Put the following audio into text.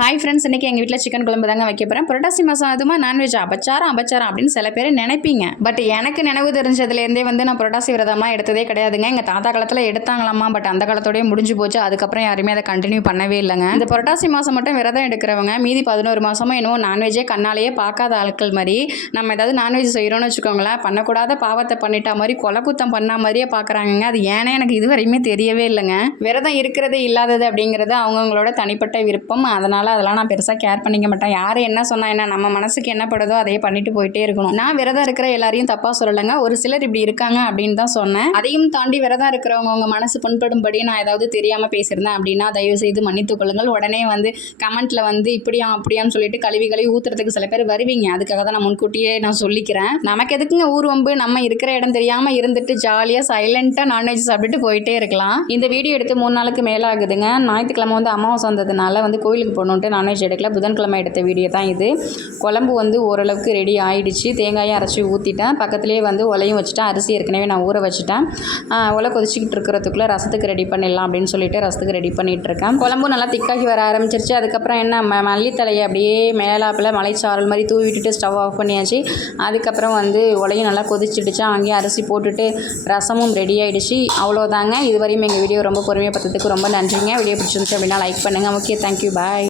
Hi friends, இன்றைக்கி எங்கள் வீட்டில் சிக்கன் குழம்பு தாங்க வைக்க போகிறேன். புரட்டாசி மாதம் அதுமா நான்வெஜ் அபச்சாரம் அப்படின்னு சில பேர் நினைப்பீங்க. பட் எனக்கு நினைவு தெரிஞ்சதுலேருந்தே நான் புரட்டாசி விரதமாக எடுத்ததே கிடையாதுங்க. எங்கள் தாத்தா காலத்தில் எடுத்தாங்களாமா, பட் அந்த காலத்தோடய முடிஞ்சு போச்சு. அதுக்கப்புறம் யாருமே அதை கண்டினியூ பண்ணவே இல்லைங்க. இந்த புரட்டாசி மாதம் மட்டும் விரதம் எடுக்கிறவங்க மீதி 11 மாதமும் இன்னும் நான்வெஜ்ஜே கண்ணாலேயே பார்க்காத ஆட்கள் மாதிரி நம்ம ஏதாவது நான்வெஜ் செய்கிறோன்னு வச்சுக்கோங்களேன், பண்ணக்கூடாத பாவத்தை பண்ணிட்டா மாதிரி கொலை குத்தம் பண்ண மாதிரியே பார்க்குறாங்க. அது ஏன்னே எனக்கு இது வரையுமே தெரியவே இல்லைங்க. விரதம் இருக்கிறது இல்லாதது அப்படிங்கிறது அவங்கவுங்களோட தனிப்பட்ட விருப்பம். அதெல்லாம் நான் பெருசாக கேர் பண்ணிக்க மாட்டேன். யார் என்ன சொன்னால் என்ன, நம்ம மனசுக்கு என்ன படுதோ அதையே பண்ணிட்டு போயிட்டே இருக்கணும். நான் விரதம் இருக்கிற எல்லாரையும் தப்பாக சொல்லலைங்க, ஒரு சிலர் இப்படி இருக்காங்க அப்படின்னு தான் சொன்னேன். அதையும் தாண்டி விரதம் இருக்கிறவங்க உங்கள் மனசு புண்படும்படி நான் ஏதாவது தெரியாமல் பேசியிருந்தேன் அப்படின்னா தயவு செய்து மன்னித்துக் கொள்ளுங்கள். உடனே கமெண்ட்ல இப்படியா அப்படியான்னு சொல்லிட்டு கழுவி ஊத்துறதுக்கு சில பேர் வருவீங்க. அதுக்காக தான் நான் முன்கூட்டியே நான் சொல்லிக்கிறேன். நமக்கு எதுக்குங்க ஊர் வம்பு, நம்ம இருக்கிற இடம் தெரியாமல் இருந்துட்டு ஜாலியாக சைலண்டாக நான்வெஜ் சாப்பிட்டுட்டு போயிட்டே இருக்கலாம். இந்த வீடியோ எடுத்து 3 நாளுக்கு மேலே ஆகுதுங்க. ஞாயிற்றுக்கிழமை அமாவாசை வந்ததுனால கோயிலுக்கு போகணுன்ட்டு நான்வெஜ் எடுக்கல. புதன்கிழமை எடுத்த வீடியோ தான் இது. குழம்பு ஓரளவுக்கு ரெடி ஆகிடுச்சு. தேங்காயும் அரைச்சி ஊற்றிட்டேன். பக்கத்துலேயே ஒலையும் வச்சுட்டேன். அரிசி ஏற்கனவே நான் ஊற வச்சுட்டேன். ஒலை கொதிச்சிக்கிட்டு இருக்கிறதுக்குள்ளே ரசத்துக்கு ரெடி பண்ணிடலாம் அப்படின்னு சொல்லிட்டு ரசத்துக்கு ரெடி பண்ணிகிட்டு இருக்கேன். குழம்பும் நல்லா திக்காகி வர ஆரம்பிச்சிருச்சு. அதுக்கப்புறம் என்ன, மல்லித்தலையை அப்படியே மேலாப்பில் மலைச்சாரல் மாதிரி தூவி விட்டுட்டு ஸ்டவ் ஆஃப் பண்ணியாச்சு. அதுக்கப்புறம் ஒலையும் நல்லா கொதிச்சிடுச்சு. அங்கேயே அரிசி போட்டுட்டு ரசமும் ரெடி ஆகிடுச்சு. அவ்வளோதாங்க. இதுவரையும் எங்கள் வீடியோ ரொம்ப பொறுமையாக பார்த்ததுக்கு ரொம்ப நன்றிங்க. வீடியோ பிடிச்சிருந்துச்சு அப்படின்னா லைக் பண்ணுங்கள். ஓகே, தேங்க்யூ, பாய்.